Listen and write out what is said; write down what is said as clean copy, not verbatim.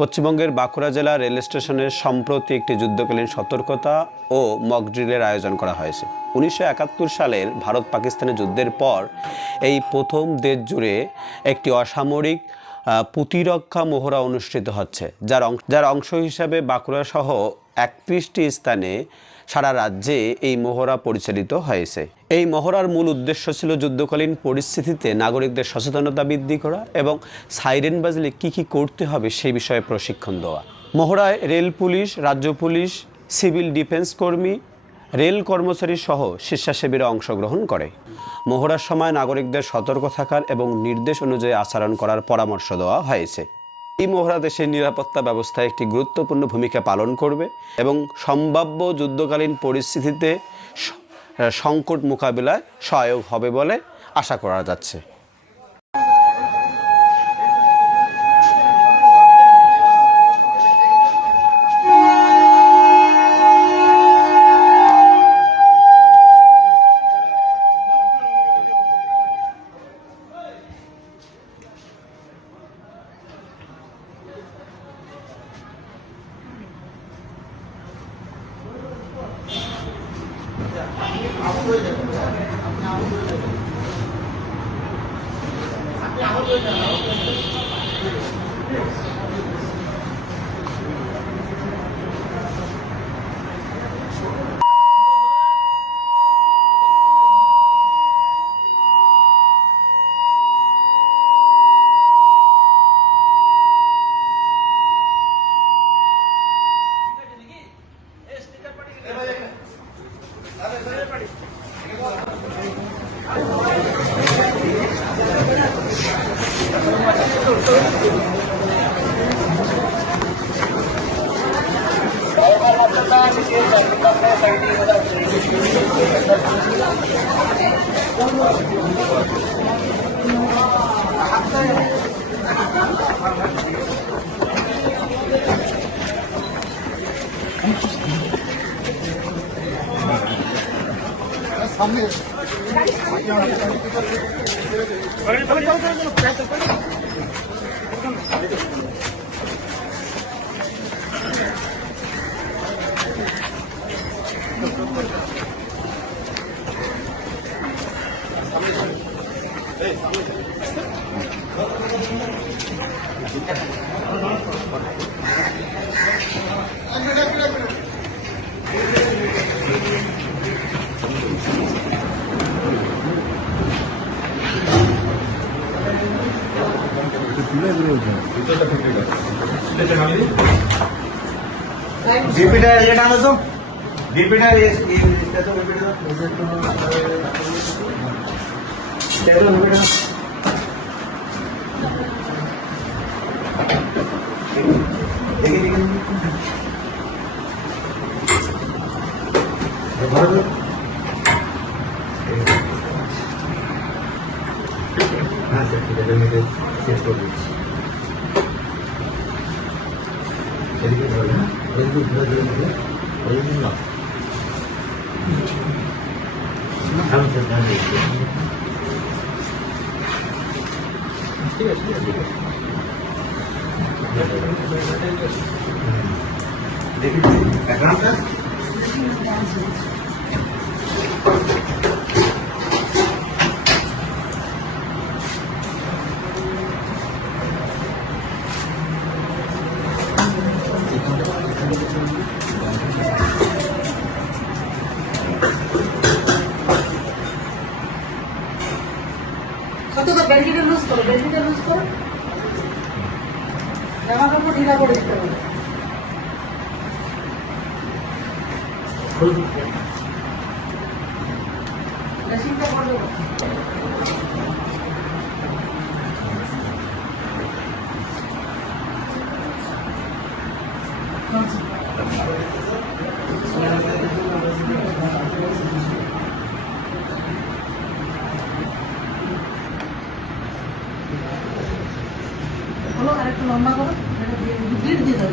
পশ্চিমবঙ্গের বাঁকুড়া জেলা রেল স্টেশনের সম্প্রতি একটি যুদ্ধকালীন সতর্কতা ও মক ড্রিলের আয়োজন করা হয়েছে। 1971 সালের ভারত পাকিস্তানের যুদ্ধের পর এই প্রথম দেশ জুড়ে একটি অসামরিক প্রতিরক্ষা মহড়া অনুষ্ঠিত হচ্ছে, যার অংশ হিসাবে বাঁকুড়া সহ 31টি স্থানে সারা রাজ্যে এই মহড়া পরিচালিত হয়েছে। এই মহড়ার মূল উদ্দেশ্য ছিল যুদ্ধকালীন পরিস্থিতিতে নাগরিকদের সচেতনতা বৃদ্ধি করা এবং সাইরেন বাজলে কী কী করতে হবে সেই বিষয়ে প্রশিক্ষণ দেওয়া। মহড়ায় রেল পুলিশ, রাজ্য পুলিশ, সিভিল ডিফেন্স কর্মী, রেল কর্মচারী সহ স্বেচ্ছাসেবীরা অংশগ্রহণ করে। মহড়ার সময় নাগরিকদের সতর্ক থাকার এবং নির্দেশ অনুযায়ী আচরণ করার পরামর্শ দেওয়া হয়েছে। এই মহড়া দেশের নিরাপত্তা ব্যবস্থায় একটি গুরুত্বপূর্ণ ভূমিকা পালন করবে এবং সম্ভাব্য যুদ্ধকালীন পরিস্থিতিতে সংকট মোকাবিলায় সহায়ক হবে বলে আশা করা যাচ্ছে। रिपीटर ये डालो तो रिपीटर इसका तो रिपीटर हाँ सर ठीक है मैं सेट कर दूँ বেল্টটা লুজ করো, বেল্টটা লুজ করো, জামা কাপড় ঢিলা করে দিতে হবে। মেশিনটা বন্ধ করো। আরেকটু লম্বা করো, দিয়ে দাও।